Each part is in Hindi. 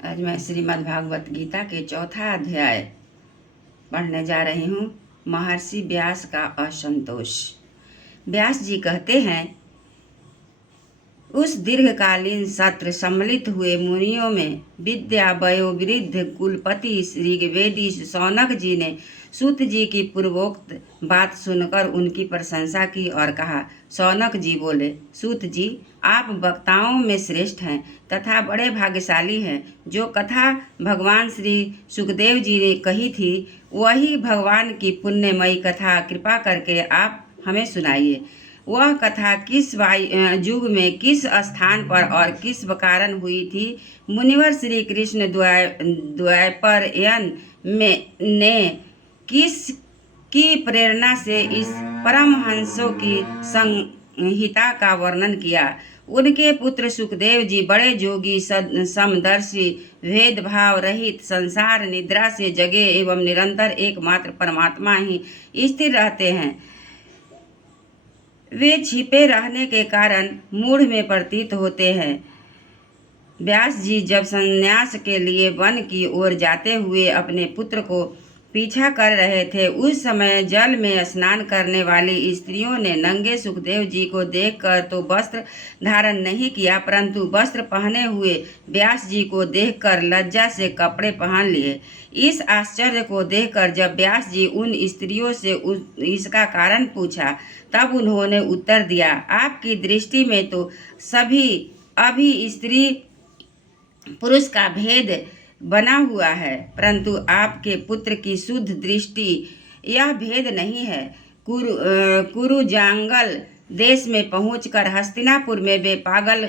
आज मैं श्रीमद् भागवत गीता के चौथा अध्याय पढ़ने जा रही हूँ। महर्षि व्यास का असंतोष। व्यास जी कहते हैं, उस दीर्घकालीन सत्र सम्मिलित हुए मुनियों में विद्या वयोवृद्ध कुलपति ऋग्वेदी शौनक जी ने सूत जी की पूर्वोक्त बात सुनकर उनकी प्रशंसा की और कहा। शौनक जी बोले, सूत जी, आप वक्ताओं में श्रेष्ठ हैं तथा बड़े भाग्यशाली हैं। जो कथा भगवान श्री सुखदेव जी ने कही थी, वही भगवान की पुण्यमयी कथा कृपा करके आप हमें सुनाइए। वह कथा किस युग में किस स्थान पर और किस कारण हुई थी? मुनिवर श्री कृष्ण द्वैपायन में ने किस की प्रेरणा से इस परमहंसों की संहिता का वर्णन किया? उनके पुत्र सुखदेव जी बड़े जोगी समदर्शी भेदभाव रहित संसार निद्रा से जगे एवं निरंतर एकमात्र परमात्मा ही स्थिर रहते हैं। वे छिपे रहने के कारण मूढ़ में प्रतीत होते हैं। व्यास जी जब संन्यास के लिए वन की ओर जाते हुए अपने पुत्र को पीछा कर रहे थे, उस समय जल में स्नान करने वाली स्त्रियों ने नंगे सुखदेव जी को देखकर तो वस्त्र धारण नहीं किया, परंतु वस्त्र पहने हुए व्यास जी को देखकर लज्जा से कपड़े पहन लिए। इस आश्चर्य को देखकर जब व्यास जी उन स्त्रियों से इसका कारण पूछा, तब उन्होंने उत्तर दिया, आपकी दृष्टि में तो सभी अभी स्त्री पुरुष का भेद बना हुआ है, परंतु आपके पुत्र की शुद्ध दृष्टि यह भेद नहीं है। कुरुजांगल देश में पहुंचकर हस्तिनापुर में वे पागल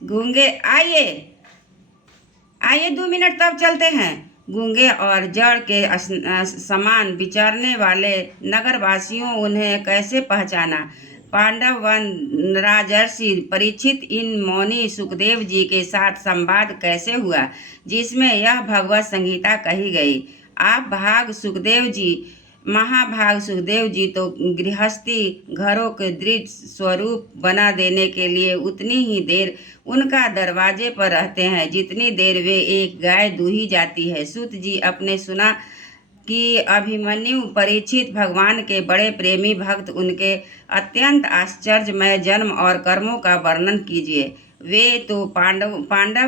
गूंगे आइए 2 मिनट तब चलते हैं। गूंगे और जड़ के समान विचरने वाले नगरवासियों उन्हें कैसे पहचाना? पांडव वन राजर्षि परीक्षित इन मौनी सुखदेव जी के साथ संवाद कैसे हुआ, जिसमें यह भगवत संहिता कही गई? आप महाभाग सुखदेव जी तो गृहस्थी घरों के दृढ़ स्वरूप बना देने के लिए उतनी ही देर उनका दरवाजे पर रहते हैं जितनी देर वे एक गाय दूही जाती है। सूत जी, अपने सुना कि अभिमन्यु परीक्षित भगवान के बड़े प्रेमी भक्त, उनके अत्यंत आश्चर्यमय जन्म और कर्मों का वर्णन कीजिए। वे तो पांडव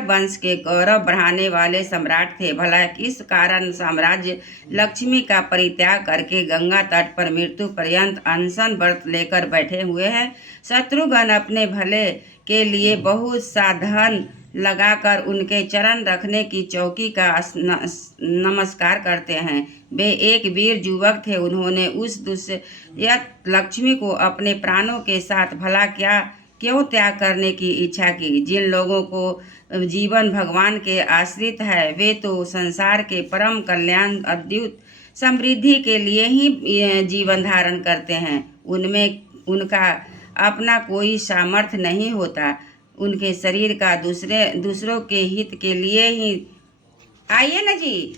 वंश के गौरव बढ़ाने वाले सम्राट थे। भला किस कारण साम्राज्य लक्ष्मी का परित्याग करके गंगा तट पर मृत्यु पर्यंत अनशन व्रत लेकर बैठे हुए हैं? शत्रुघ्न अपने भले के लिए बहुत सा धन लगाकर उनके चरण रखने की चौकी का नमस्कार करते हैं। वे एक वीर युवक थे। उन्होंने उस दुष्यंत लक्ष्मी को अपने प्राणों के साथ भला क्यों त्याग करने की इच्छा की? जिन लोगों को जीवन भगवान के आश्रित है, वे तो संसार के परम कल्याण अद्भुत समृद्धि के लिए ही जीवन धारण करते हैं। उनमें उनका अपना कोई सामर्थ्य नहीं होता। उनके शरीर का दूसरों के हित के लिए ही आइए न जी।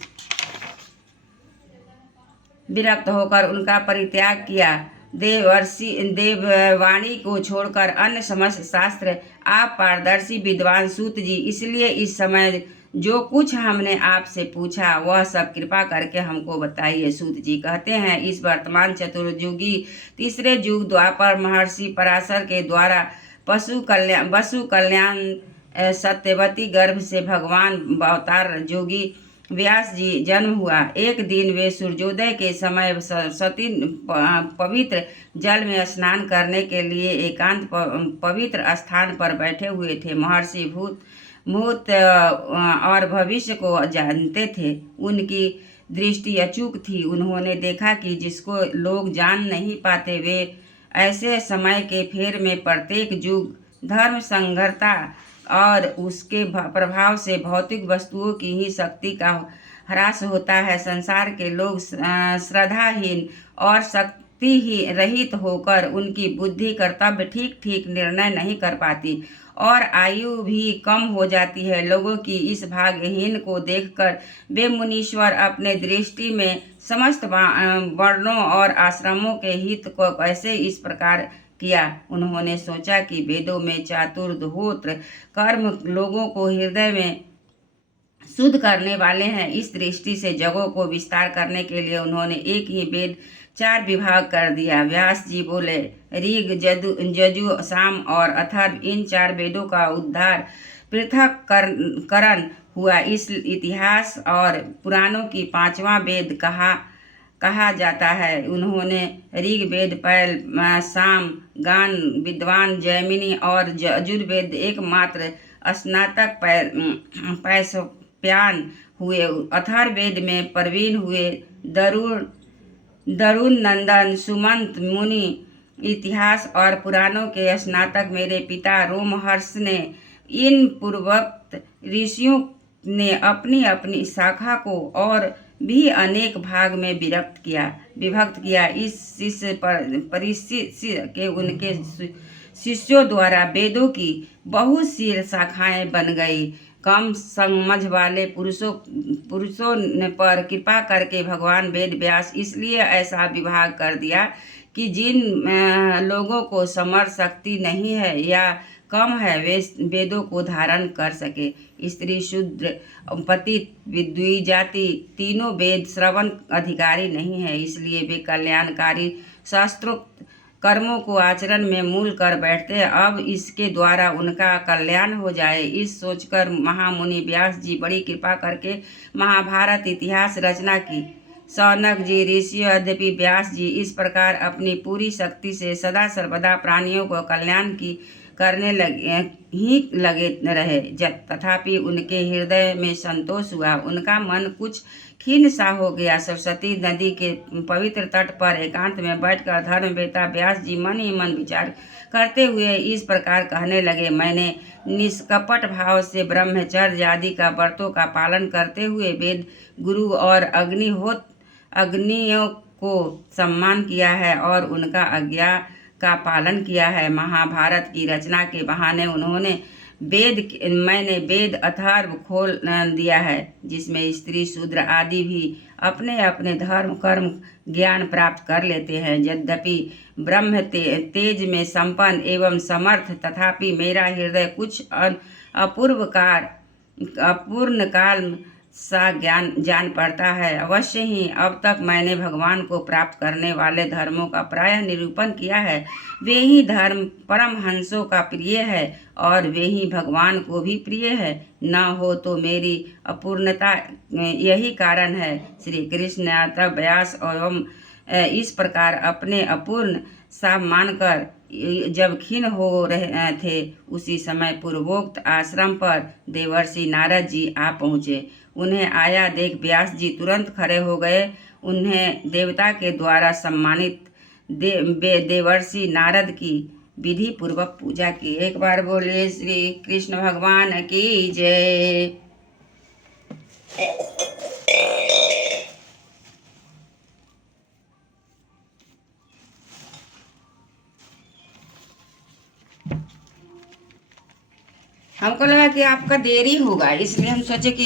विरक्त होकर उनका परित्याग किया। देववाणी को छोड़कर अन्य समस्त शास्त्र आप पारदर्शी विद्वान सूत जी, इसलिए इस समय जो कुछ हमने आपसे पूछा वह सब कृपा करके हमको बताइए। सूत जी कहते हैं, इस वर्तमान चतुर्युगी तीसरे युग द्वापर महर्षि पराशर के द्वारा वसु कल्याण सत्यवती गर्भ से भगवान अवतार जोगी व्यास जी जन्म हुआ। एक दिन वे सूर्योदय के समय सरस्वती पवित्र जल में स्नान करने के लिए एकांत पवित्र स्थान पर बैठे हुए थे। महर्षि भूत और भविष्य को जानते थे। उनकी दृष्टि अचूक थी। उन्होंने देखा कि जिसको लोग जान नहीं पाते, वे ऐसे समय के फेर में प्रत्येक युग धर्म संघर्ता और उसके प्रभाव से भौतिक वस्तुओं की ही शक्ति का ह्रास होता है। संसार के लोग श्रद्धाहीन और शक्ति ही रहित होकर उनकी बुद्धि कर्तव्य ठीक निर्णय नहीं कर पाती और आयु भी कम हो जाती है। लोगों की इस भाग्यहीन को देखकर वे मुनीश्वर अपने दृष्टि में समस्त वर्णों और आश्रमों के हित को कैसे इस प्रकार किया। उन्होंने सोचा कि वेदों में चातुर्होत्र कर्म लोगों को हृदय में शुद्ध करने वाले हैं। इस दृष्टि से जगों को विस्तार करने के लिए उन्होंने एक ही वेद 4 विभाग कर दिया। व्यास जी बोले, ऋग, यजु, साम और अथर्व, इन 4 वेदों का उद्धार पृथक करण हुआ। इस इतिहास और पुराणों की 5वां वेद कहा जाता है। उन्होंने ऋग्वेद, पैल, साम, गान, विद्वान, जैमिनी और यजुर्वेद एकमात्र स्नातक पैसप्यान हुए। अथर्ववेद में प्रवीण हुए दरुण नंदन सुमंत मुनि इतिहास और पुराणों के स्नातक मेरे पिता रोमहर्ष ने। इन पूर्वोक्त ऋषियों ने अपनी अपनी शाखा को और भी अनेक भाग में विभक्त किया। इस शिष्य परिशिष्य के उनके शिष्यों द्वारा वेदों की बहुत सी शाखाएं बन गई। कम समझ वाले पुरुषों ने पर कृपा करके भगवान वेद व्यास इसलिए ऐसा विभाग कर दिया कि जिन लोगों को समर शक्ति नहीं है या कम है वे वेदों को धारण कर सके। स्त्री, शूद्र, पतित, द्विजाति तीनों वेद श्रवण अधिकारी नहीं है, इसलिए वे कल्याणकारी शास्त्रोक्त कर्मों को आचरण में मूल कर बैठते हैं। अब इसके द्वारा उनका कल्याण हो जाए, इस सोचकर महामुनि व्यास जी बड़ी कृपा करके महाभारत इतिहास रचना की। शौनक जी ऋषि यद्यपि व्यास जी इस प्रकार अपनी पूरी शक्ति से सदा सर्वदा प्राणियों को कल्याण की करने लगे रहे, तथापि उनके हृदय में संतोष हुआ। उनका मन कुछ खिन्न सा हो गया। सरस्वती नदी के पवित्र तट पर एकांत में बैठकर धर्मवेत्ता व्यास जी मन ही मन विचार करते हुए इस प्रकार कहने लगे, मैंने निष्कपट भाव से ब्रह्मचर्य आदि का व्रतों का पालन करते हुए वेद, गुरु और अग्नियों को सम्मान किया है और उनका आज्ञा का पालन किया है। महाभारत की रचना के बहाने मैंने वेद अथर्व खोल दिया है, जिसमें स्त्री, शूद्र आदि भी अपने अपने धर्म कर्म ज्ञान प्राप्त कर लेते हैं। यद्यपि ब्रह्म तेज में संपन्न एवं समर्थ, तथापि मेरा हृदय कुछ अपूर्ण काल सा जान पड़ता है। अवश्य ही अब तक मैंने भगवान को प्राप्त करने वाले धर्मों का प्रायः निरूपण किया है। वे ही धर्म परमहंसों का प्रिय है और वे ही भगवान को भी प्रिय है। न हो तो मेरी अपूर्णता यही कारण है। श्री कृष्ण तब व्यास एवं इस प्रकार अपने अपूर्ण सा मानकर जब खिन्न हो रहे थे, उसी समय पूर्वोक्त आश्रम पर देवर्षि नारद जी आ पहुँचे। उन्हें आया देख व्यास जी तुरंत खड़े हो गए। उन्हें देवता के द्वारा सम्मानित देवर्षि नारद की विधि पूर्वक पूजा की। एक बार बोले श्री कृष्ण भगवान की जय। हमको लगा कि आपका देरी होगा, इसलिए हम सोचे कि